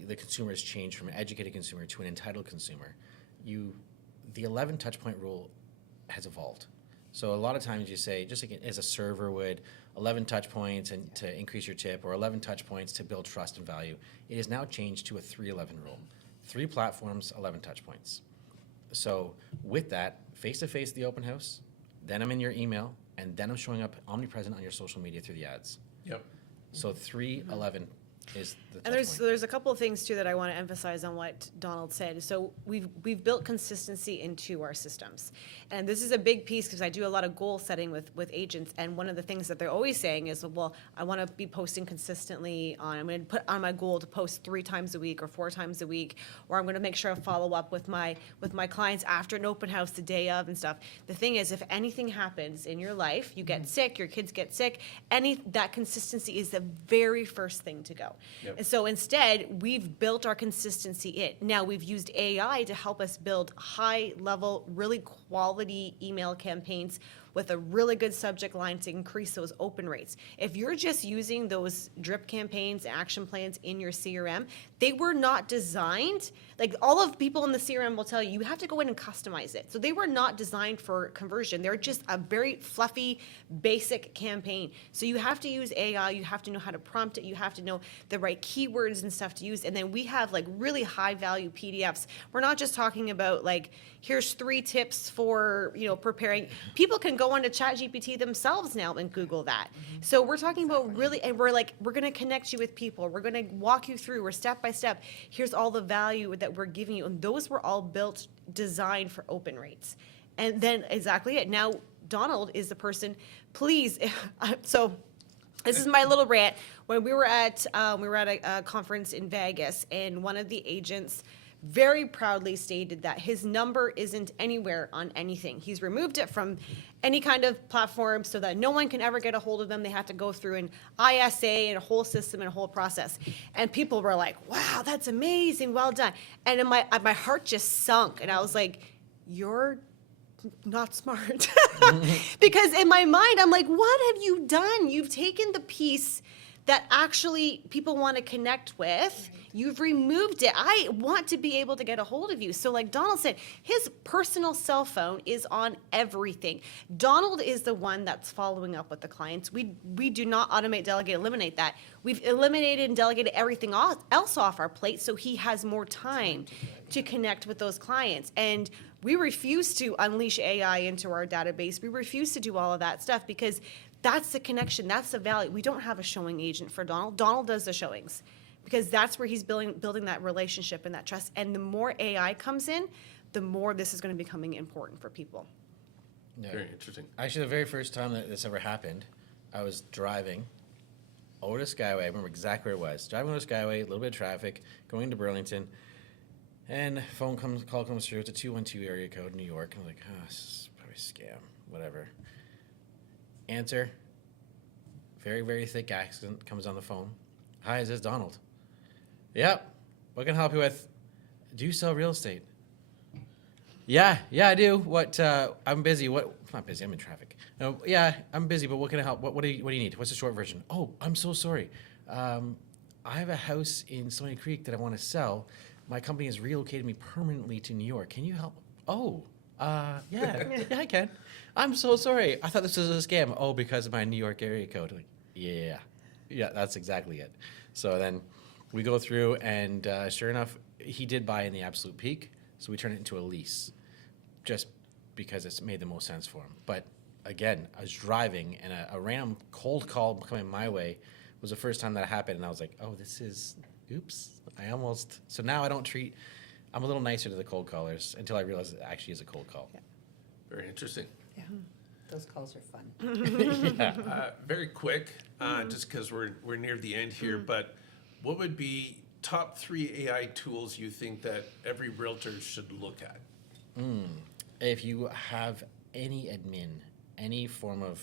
the consumer has changed from an educated consumer to an entitled consumer, the 11 touch point rule has evolved. So a lot of times you say, just like as a server would, 11 touch points and to increase your tip, or 11 touch points to build trust and value. It is now changed to a 3-11 rule. 3 platforms, 11 touch points. So with that, face-to-face at the open house, then I'm in your email, and then I'm showing up omnipresent on your social media through the ads. Yep. So 3-11 is the touch And point. there's a couple of things too that I want to emphasize on what Donald said. So we've built consistency into our systems, and this is a big piece because I do a lot of goal setting with agents, and one of the things that they're always saying is, well, I want to be posting consistently on. I'm going to put on my goal to post 3 times a week or 4 times a week, or I'm going to make sure I follow up with my clients after an open house the day of and stuff. The thing is, if anything happens in your life, you get sick, your kids get sick, that consistency is the very first thing to go. Yep. And so instead, we've built our consistency in. Now we've used AI to help us build high level, really quality email campaigns with a really good subject line to increase those open rates. If you're just using those drip campaigns, action plans in your CRM, they were not designed, like all of people in the CRM will tell you, you have to go in and customize it. So they were not designed for conversion. They're just a very fluffy, basic campaign. So you have to use AI, you have to know how to prompt it, you have to know the right keywords and stuff to use. And then we have like really high value PDFs. We're not just talking about like, here's 3 tips for, preparing. People can go onto ChatGPT themselves now and Google that. So we're talking about really, and we're going to connect you with people. We're going to walk you through, we're step by step. Here's all the value that we're giving you. And those were all designed for open rates. And then exactly it. Now, Donald is the person, please. So this is my little rant. When we were at a conference in Vegas, and one of the agents very proudly stated that his number isn't anywhere on anything. He's removed it from any kind of platform so that no one can ever get a hold of them. They have to go through an ISA and a whole system and a whole process. And people were like, wow, that's amazing, well done. And in my heart just sunk, and I was like, you're not smart. Because in my mind, I'm like, what have you done? You've taken the piece that actually people want to connect with. You've removed it. I want to be able to get a hold of you. So like Donald said, his personal cell phone is on everything. Donald is the one that's following up with the clients. We do not automate, delegate, eliminate that. We've eliminated and delegated everything else off our plate, so he has more time to connect with those clients. And we refuse to unleash AI into our database. We refuse to do all of that stuff because that's the connection. That's the value. We don't have a showing agent for Donald. Donald does the showings. because that's where he's building that relationship and that trust. And the more AI comes in, the more this is going to be becoming important for people. Yeah. Very interesting. Actually, the very first time that this ever happened, I was driving over to Skyway. I remember exactly where it was. Driving over to Skyway, a little bit of traffic, going to Burlington, and call comes through. It's a 212 area code, New York. I'm like, oh, this is probably a scam, whatever. Answer. Very, very thick accent comes on the phone. Hi, is this Donald? Yep. What can I help you with? Do you sell real estate? Yeah, I do. What? I'm busy. What? I'm not busy. I'm in traffic. No, yeah, I'm busy. But what can I help? What do you need? What's the short version? Oh, I'm so sorry. I have a house in Stony Creek that I want to sell. My company has relocated me permanently to New York. Can you help? Oh, yeah, I can. I'm so sorry. I thought this was a scam. Oh, because of my New York area code. Like, yeah, that's exactly it. So then we go through, and sure enough, he did buy in the absolute peak. So we turned it into a lease, just because it's made the most sense for him. But again, I was driving, and a random cold call coming my way was the first time that happened, and I was like, oh, oops. So now I'm a little nicer to the cold callers until I realize it actually is a cold call. Yeah. Very interesting. Yeah, those calls are fun. Very quick, just because we're near the end here, but what would be top 3 AI tools you think that every realtor should look at? If you have any admin, any form of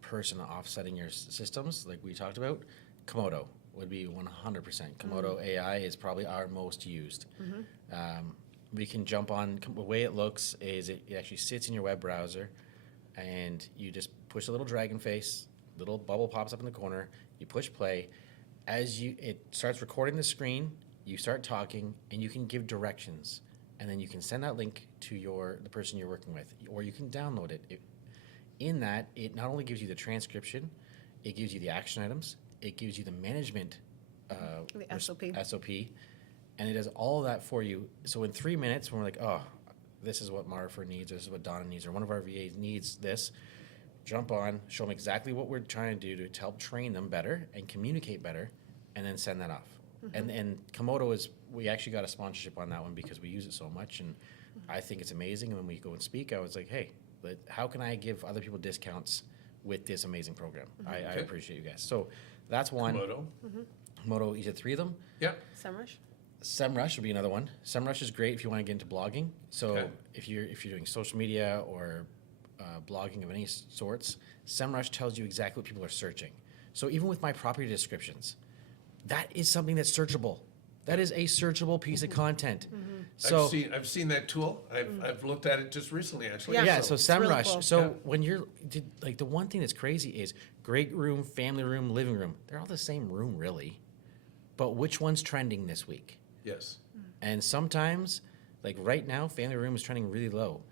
person offsetting your systems, like we talked about, Comodo would be 100%. Comodo AI is probably our most used. We can jump on, the way it looks is it actually sits in your web browser, and you just push a little dragon face, little bubble pops up in the corner, you push play. It starts recording the screen, you start talking, and you can give directions. And then you can send that link to the person you're working with, or you can download it. In that, it not only gives you the transcription, it gives you the action items, it gives you the management The SOP. And it does all of that for you. So in 3 minutes, when we're like, oh, this is what Marfer needs, or this is what Donna needs, or one of our VAs needs this, jump on, show them exactly what we're trying to do to help train them better and communicate better, and then send that off. And Comodo we actually got a sponsorship on that one because we use it so much, and I think it's amazing. And when we go and speak, I was like, hey, how can I give other people discounts with this amazing program? I appreciate you guys. So that's one. Comodo. Comodo, you said 3 of them? Yeah. SEMrush? SEMrush would be another one. SEMrush is great if you want to get into blogging. So Okay. if you're doing social media or blogging of any sorts, SEMrush tells you exactly what people are searching. So even with my property descriptions, that is something that's searchable. That is a searchable piece of content. So I've seen that tool. I've looked at it just recently, actually. Yeah. so It's really SEMrush. cool. So when the one thing that's crazy is great room, family room, living room. They're all the same room, really. But which one's trending this week? Yes. And sometimes, like right now, family room is trending really low.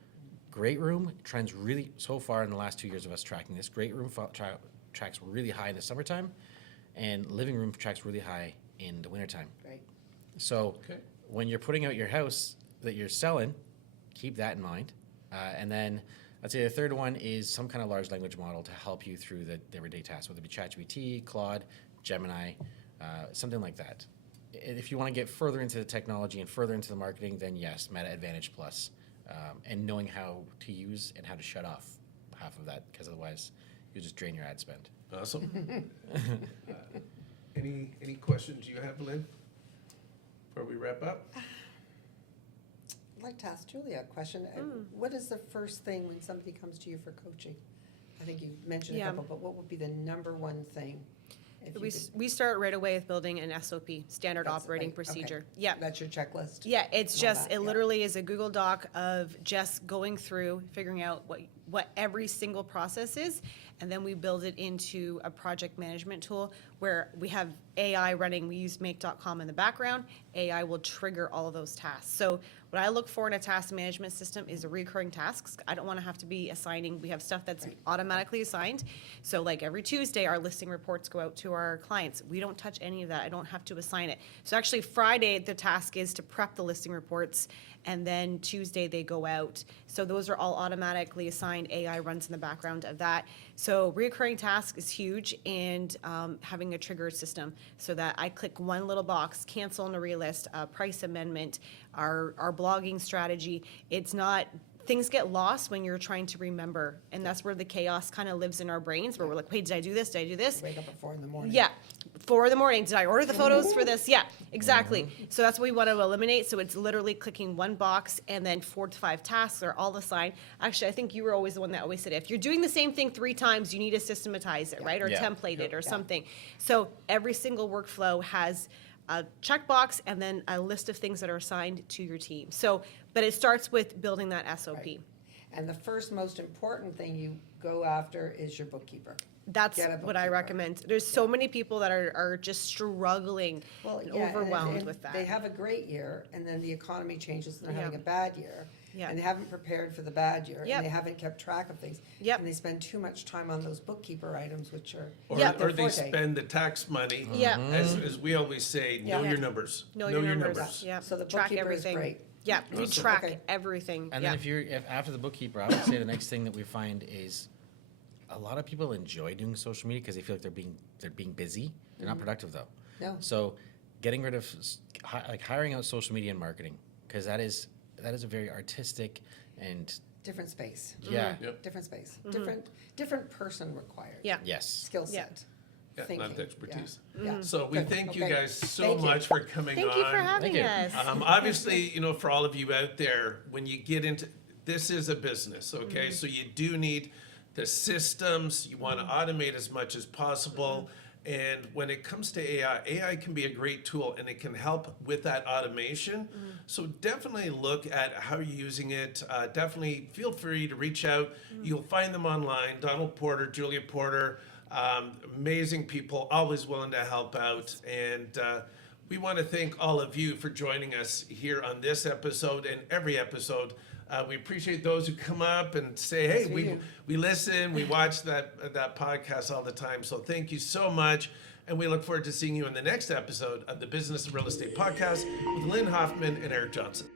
Great room trends really, so far in the last 2 years of us tracking this, great room tracks really high in the summertime, and living room tracks really high in the wintertime. Right. So Okay. when you're putting out your house that you're selling, keep that in mind. And then I'd say the third one is some kind of large language model to help you through the everyday tasks, whether it be ChatGPT, Claude, Gemini, something like that. If you want to get further into the technology and further into the marketing, then yes, Meta Advantage Plus, and knowing how to use and how to shut off half of that, because otherwise you'll just drain your ad spend. Awesome. Any questions you have, Lynn, before we wrap up? I'd like to ask Julia a question. What is the first thing when somebody comes to you for coaching? I think you mentioned a Yeah. couple, but what would be the number one thing? If you could- We start right away with building an SOP, standard That's operating right, okay. procedure. Yeah. That's your checklist? Yeah, it's All just, that, it yeah. literally is a Google Doc of just going through, figuring out what every single process is, and then we build it into a project management tool where we have AI running. We use make.com in the background. AI will trigger all of those tasks. So What I look for in a task management system is recurring tasks. I don't want to have to be assigning. We have stuff that's automatically assigned. So like every Tuesday, our listing reports go out to our clients. We don't touch any of that. I don't have to assign it. So actually Friday, the task is to prep the listing reports, and then Tuesday they go out. So those are all automatically assigned. AI runs in the background of that. So recurring task is huge, and having a trigger system so that I click one little box, cancel on a relist, price amendment, our blogging strategy. It's not, things get lost when you're trying to remember, and that's where the chaos kind of lives in our brains, where we're like, wait, did I do this? Did I do this? Wake up at 4 in the morning. Yeah, 4 in the morning. Did I order the photos for this? Yeah, exactly. So that's what we want to eliminate. So it's literally clicking one box, and then 4 to 5 tasks are all assigned. Actually, I think you were always the one that always said, if you're doing the same thing 3 times, you need to systematize it, right? Or Yeah. template it or something. So every single workflow has a checkbox and then a list of things that are assigned to your team. So, but it starts with building that SOP. Right. And the first most important thing you go after is your bookkeeper. That's Get a what I bookkeeper. recommend. There's so many people that are just struggling and yeah, overwhelmed and with that. They have a great year, and then the economy changes, and they're Yeah. having a bad year. Yeah. And they haven't prepared for the bad year, Yep. and they haven't kept track of things. Yep. And they spend too much time on those bookkeeper items, which are Or, Yeah. not their or they forte. spend the tax money. Yeah. As we always say, know Yeah. your numbers. Know your numbers. Yeah. So the Track bookkeeper is everything. great. Yeah, you Awesome. track Okay. everything. And yeah. then if after the bookkeeper, I would say the next thing that we find is a lot of people enjoy doing social media because they feel like they're being busy. They're not productive though. No. So getting rid of like hiring out social media and marketing, because that is a very artistic and Different space. yeah, Yep. Different space. Different person required. yeah. yes. Skill set. Yeah, Thinking. not the expertise. Yeah. So we Good. thank you Okay. guys so Thank you. much for coming Thank on. you for having Thank you. us. Obviously, for all of you out there, when you get into, this is a business, okay? So you do need the systems, you want to automate as much as possible. And when it comes to AI, AI can be a great tool and it can help with that automation. So definitely look at how you're using it. Definitely feel free to reach out. You'll find them online. Donald Porter, Julia Porter, amazing people, always willing to help out. And we want to thank all of you for joining us here on this episode and every episode. We appreciate those who come up and say, hey, we listen, we watch that podcast all the time. So thank you so much. And we look forward to seeing you in the next episode of the Business of Real Estate podcast with Lynn Hoffman and Eric Johnson.